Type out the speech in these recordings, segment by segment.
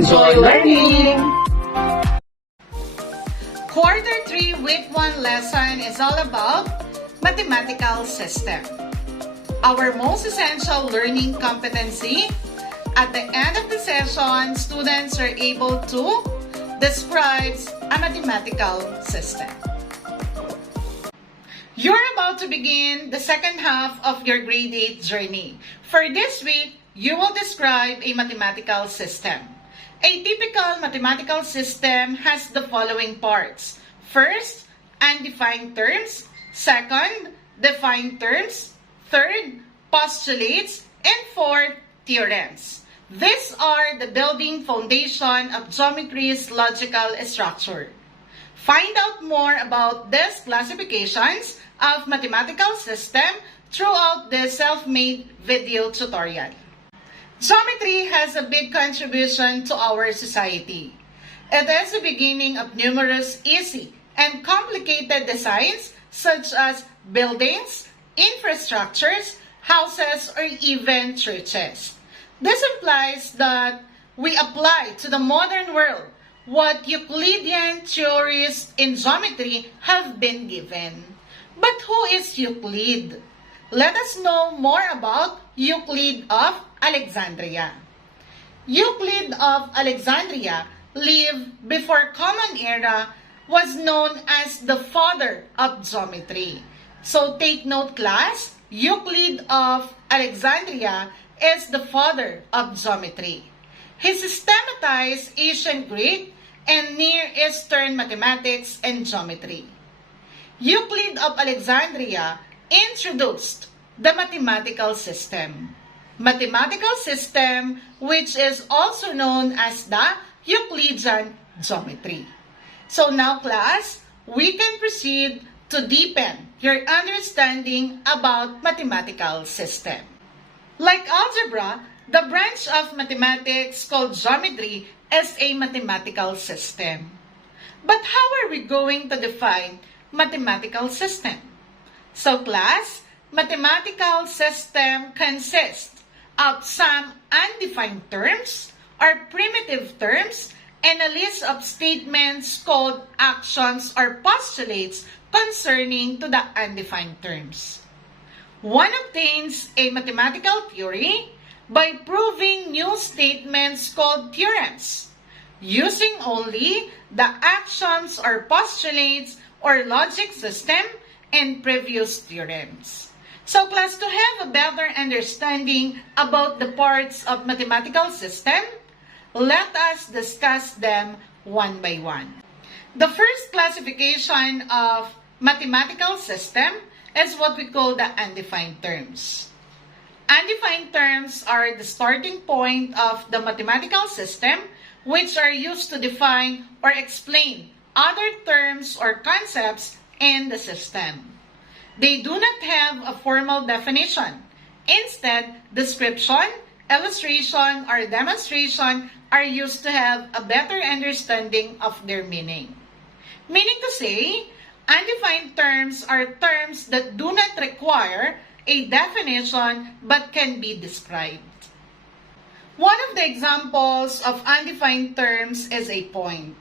Enjoy learning! Quarter 3 Week 1 lesson is all about mathematical system. Our most essential learning competency. At the end of the session, students are able to describe a mathematical system. You're about to begin the second half of your grade 8 journey. For this week, you will describe a mathematical system. A typical mathematical system has the following parts. First, undefined terms. Second, defined terms. Third, postulates. And fourth, theorems. These are the building foundation of geometry's logical structure. Find out more about these classifications of mathematical system throughout this self-made video tutorial. Geometry has a big contribution to our society. It is the beginning of numerous easy and complicated designs such as buildings, infrastructures, houses, or even churches. This implies that we apply to the modern world what Euclidean theories in geometry have been given. But who is Euclid? Let us know more about Euclid of Alexandria. Euclid of Alexandria lived before Common Era, was known as the father of geometry. So take note, class, Euclid of Alexandria is the father of geometry. He systematized ancient Greek and Near Eastern mathematics and geometry. Euclid of Alexandria introduced the mathematical system. Mathematical system, which is also known as the Euclidean geometry. So now, class, we can proceed to deepen your understanding about mathematical system. Like algebra, the branch of mathematics called geometry is a mathematical system. But how are we going to define mathematical system? So class, mathematical system consists of some undefined terms or primitive terms and a list of statements called actions or postulates concerning to the undefined terms. One obtains a mathematical theory by proving new statements called theorems, using only the actions or postulates or logic system and previous theorems. So class, to have a better understanding about the parts of mathematical system, let us discuss them one by one. The first classification of mathematical system is what we call the undefined terms. Undefined terms are the starting point of the mathematical system, which are used to define or explain other terms or concepts in the system. They do not have a formal definition. Instead, description, illustration, or demonstration are used to have a better understanding of their meaning. Meaning to say, undefined terms are terms that do not require a definition but can be described. One of the examples of undefined terms is a point.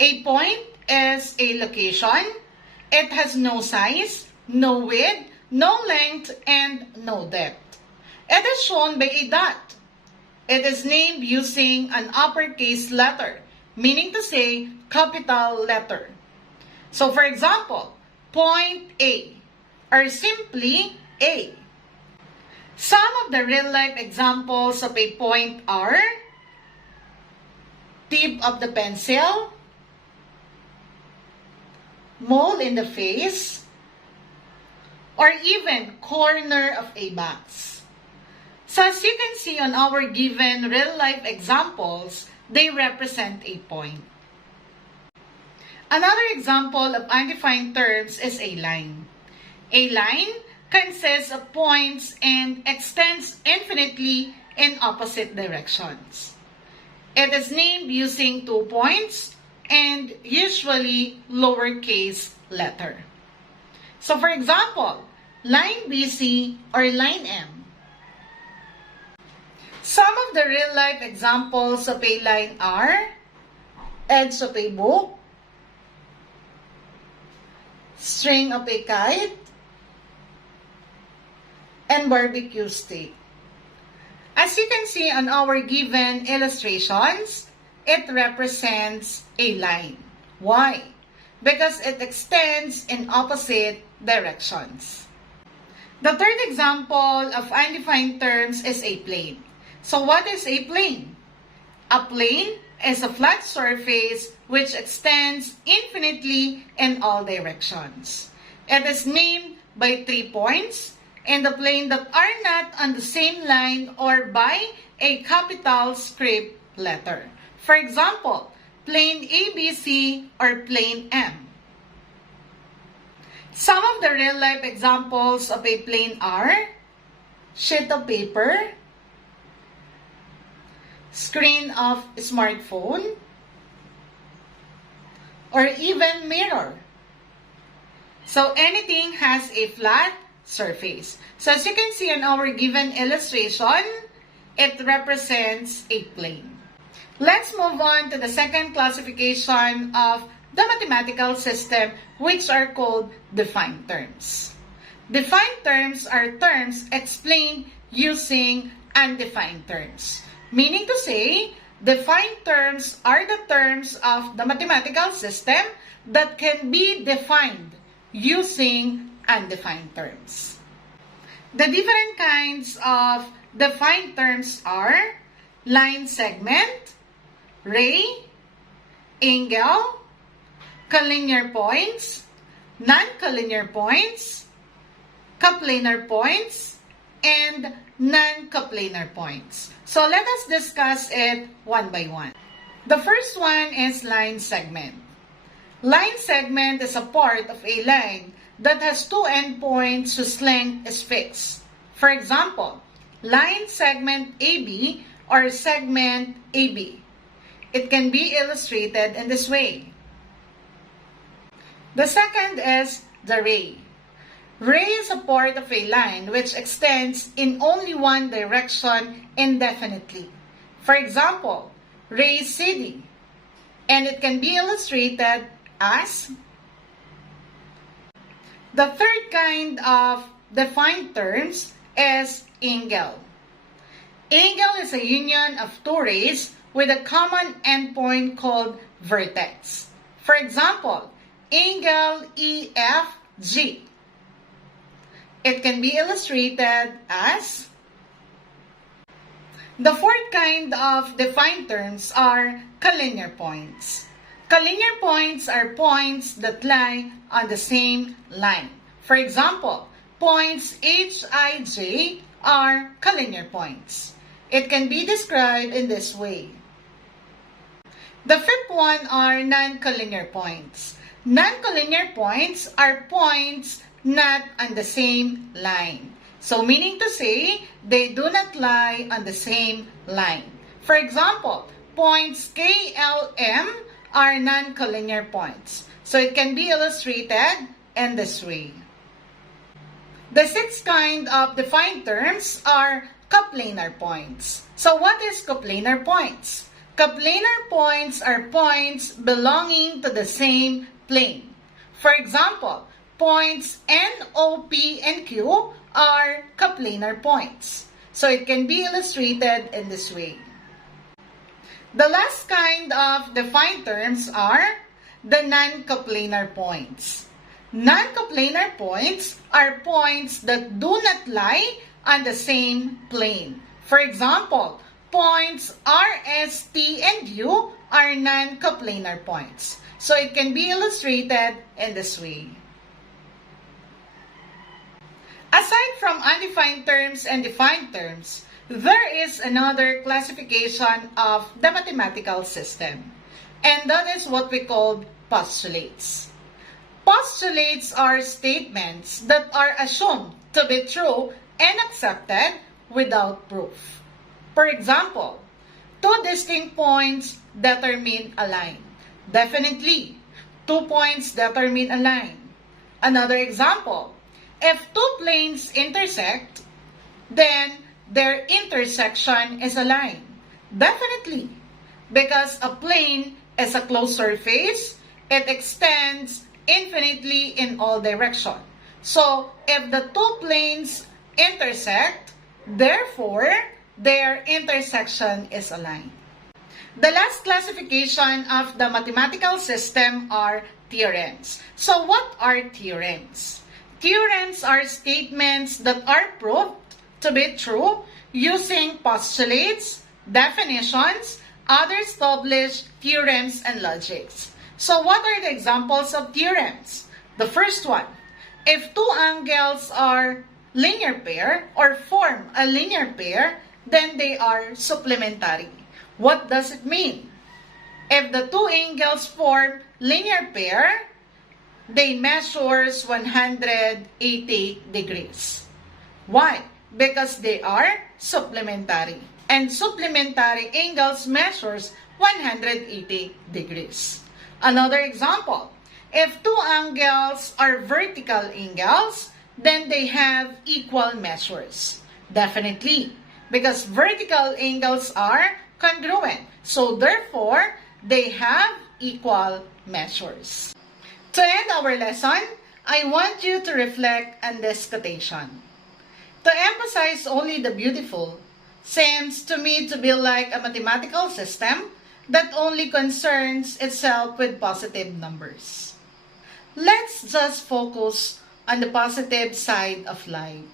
A point is a location. It has no size, no width, no length, and no depth. It is shown by a dot. It is named using an uppercase letter, meaning to say capital letter. So for example, point A, or simply A. Some of the real-life examples of a point are tip of the pencil, mole in the face, or even corner of a box. So as you can see on our given real-life examples, they represent a point. Another example of undefined terms is a line. A line consists of points and extends infinitely in opposite directions. It is named using 2 points and usually lowercase letter. So for example, line BC or line M. Some of the real-life examples of a line are edge of a book, string of a kite, and barbecue stick. As you can see on our given illustrations, it represents a line. Why? Because it extends in opposite directions. The third example of undefined terms is a plane. So what is a plane? A plane is a flat surface which extends infinitely in all directions. It is named by 3 points in the plane that are not on the same line or by a capital script letter. For example, plane ABC or plane M. Some of the real-life examples of a plane are sheet of paper, screen of smartphone, or even mirror. So anything has a flat surface. So as you can see in our given illustration, it represents a plane. Let's move on to the second classification of the mathematical system, which are called defined terms. Defined terms are terms explained using undefined terms. Meaning to say, defined terms are the terms of the mathematical system that can be defined using undefined terms. The different kinds of defined terms are line segment, ray, angle, collinear points, non-collinear points, coplanar points, and non-coplanar points. So let us discuss it one by one. The first one is line segment. Line segment is a part of a line that has two endpoints whose length is fixed. For example, line segment AB or segment AB. It can be illustrated in this way. The second is the ray. Ray is a part of a line which extends in only one direction indefinitely. For example, ray CD. And it can be illustrated as. The third kind of defined terms is angle. Angle is a union of two rays with a common endpoint called vertex. For example, angle EFG. It can be illustrated as. The fourth kind of defined terms are collinear points. Collinear points are points that lie on the same line. For example, points HIJ are collinear points. It can be described in this way. The fifth one are non-collinear points. Non-collinear points are points not on the same line. So meaning to say, they do not lie on the same line. For example, points KLM are non-collinear points. So it can be illustrated in this way. The sixth kind of defined terms are coplanar points. So what is coplanar points? Coplanar points are points belonging to the same plane. For example, points N, O, P, and Q are coplanar points. So it can be illustrated in this way. The last kind of defined terms are the non-coplanar points. Non-coplanar points are points that do not lie on the same plane. For example, points R, S, T, and U are non-coplanar points. So it can be illustrated in this way. Aside from undefined terms and defined terms, there is another classification of the mathematical system, and that is what we call postulates. Postulates are statements that are assumed to be true and accepted without proof. For example, two distinct points determine a line. Definitely, 2 points determine a line. Another example, if two planes intersect, then their intersection is a line? Definitely, because a plane is a closed surface, it extends infinitely in all directions. So, if the two planes intersect, therefore, their intersection is a line. The last classification of the mathematical system are theorems. So, what are theorems? Theorems are statements that are proved to be true using postulates, definitions, other established theorems, and logics. So, what are the examples of theorems? The first one, if two angles are linear pair or form a linear pair, then they are supplementary. What does it mean? If the two angles form linear pair, they measures 180 degrees. Why? Because they are supplementary. And supplementary angles measures 180 degrees. Another example, if two angles are vertical angles, then they have equal measures. Definitely, because vertical angles are congruent. So therefore, they have equal measures. To end our lesson, I want you to reflect on this quotation. To emphasize only the beautiful seems to me to be like a mathematical system that only concerns itself with positive numbers. Let's just focus on the positive side of life.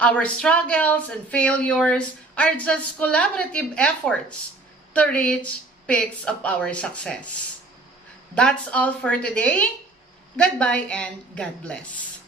Our struggles and failures are just collaborative efforts to reach peaks of our success. That's all for today. Goodbye and God bless.